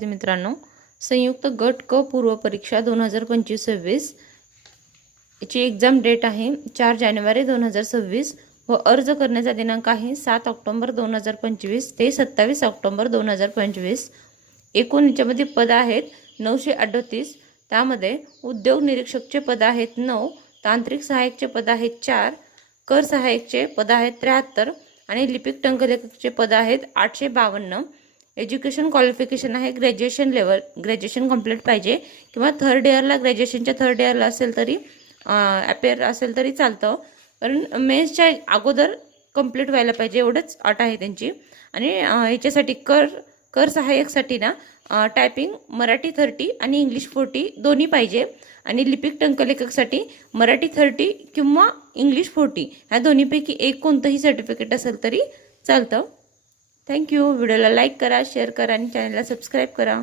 मित्रांनो, संयुक्त गट क पूर्व परीक्षा 2025-26 ची एक्झाम डेट आहे 4 जानेवारी 2026 व अर्ज करण्याचा दिनांक आहे 7 ऑक्टोबर 2025 ते 27 ऑक्टोबर 2025। एकूण याच्यामध्ये पद आहेत 938। त्यामध्ये उद्योग निरीक्षकचे पद आहेत 9, तांत्रिक सहाय्यकचे पद आहेत 4, कर सहाय्यकचे पद आहेत 73 आणि लिपिक टंकलेखकचे पद आहेत 852। एज्युकेशन क्वालिफिकेशन आहे ग्रॅज्युएशन लेवल, ग्रॅज्युएशन कंप्लीट पाहिजे किंवा थर्ड इयरला ग्रॅज्युएशनच्या थर्ड इयरला असेल तरी अपेअर असेल तरी चालतं, कारण मेन्सच्या अगोदर कंप्लीट व्हायला पाहिजे एवढंच अट आहे त्यांची। आणि याच्यासाठी कर सहाय्यकसाठी ना टायपिंग मराठी 30 आणि इंग्लिश 40 दोन्ही पाहिजे आणि लिपिक टंकलेखकसाठी मराठी 30 किंवा इंग्लिश 40 ह्या दोन्हीपैकी एक कोणतंही सर्टिफिकेट असेल तरी चालतं। थँक्यू। व्हिडिओला लाईक करा, शेअर करा आणि चॅनलला सबस्क्राईब करा।